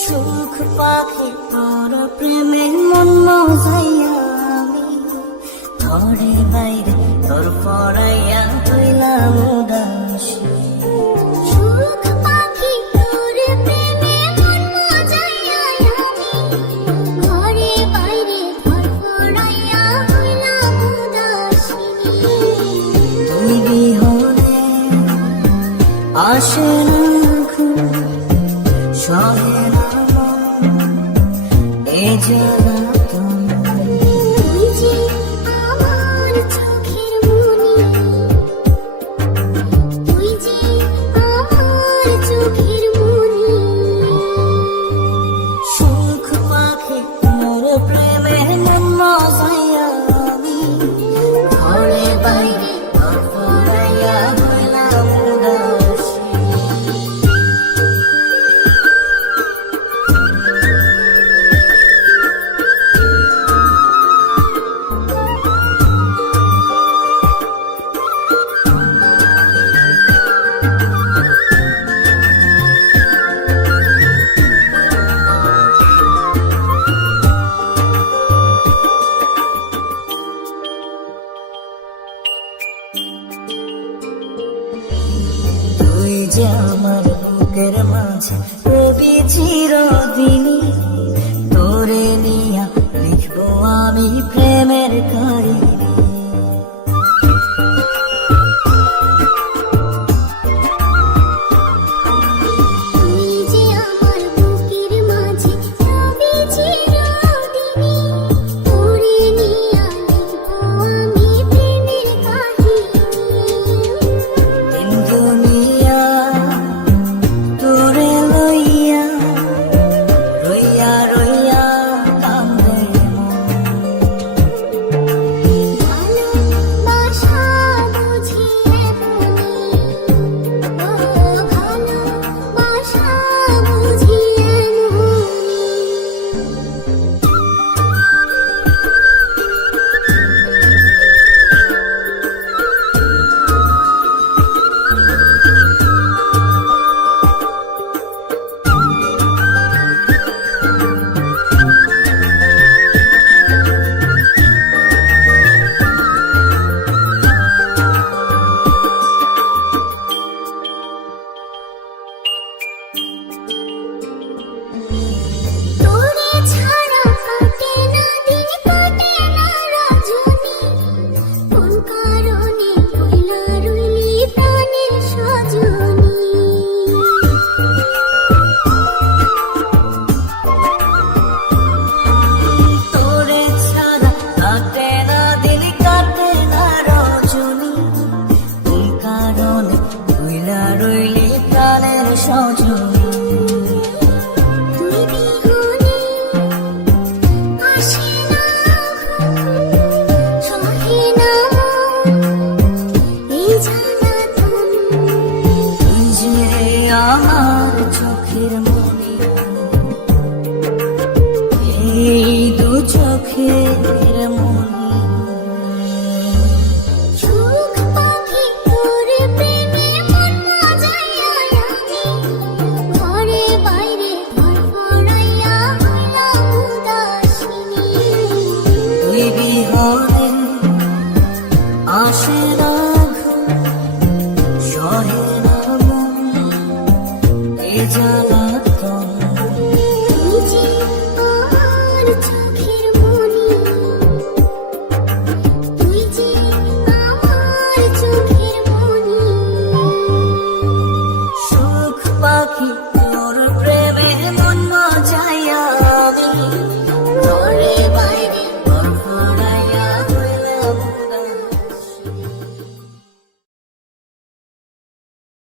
সুখ পাখি তোর প্রেমে মন মজাইয়া আমি ঘরে বাইরে তোর পড়াইয়া হইলাম উদাসী। সুখ পাখি তোর প্রেমে মন মজাইয়া আমি ঘরে বাইরে তোর পড়াইয়া হইলাম উদাসী। তুই বিহনে আসে না সহে না এ জ্বালাতন। তুই যে আমার চোখের মনি, তুই যে আমার চোখের মনি। সুখ পাখি মোর প্রেমে মন মজাইয়া আমি ঘরে বাইরে তোর পড়াইয়া হইলাম উদাসী। তুই যে আমার বুকের মাঝে রবি চিরদিনই, তোরে নিয়া লিখবো আমি প্রেমের কাহিনী। তুই যে আমার বুকের মাঝে রবি চিরদিনই, তোরে নিয়া লিখবো আমি প্রেমের কাহিনী। দুনিয়া তোরে লইয়া রইয়া রইয়া কান্দে মন। ভালোবাসা বুঝি এমনি, ও ভালোবাসা বুঝি এমনি। তোরে ছাড়া কাটে না দিন, কাটে না রজনী। কোন কারণে কইলা রইলি প্রাণের সজনী। তোরে ছাড়া কাটে না দিন, কাটে না রজনী। কোন কারণে কইলা রইলি প্রাণের সজনী। আমার চোখের মনি, এই দু চোখে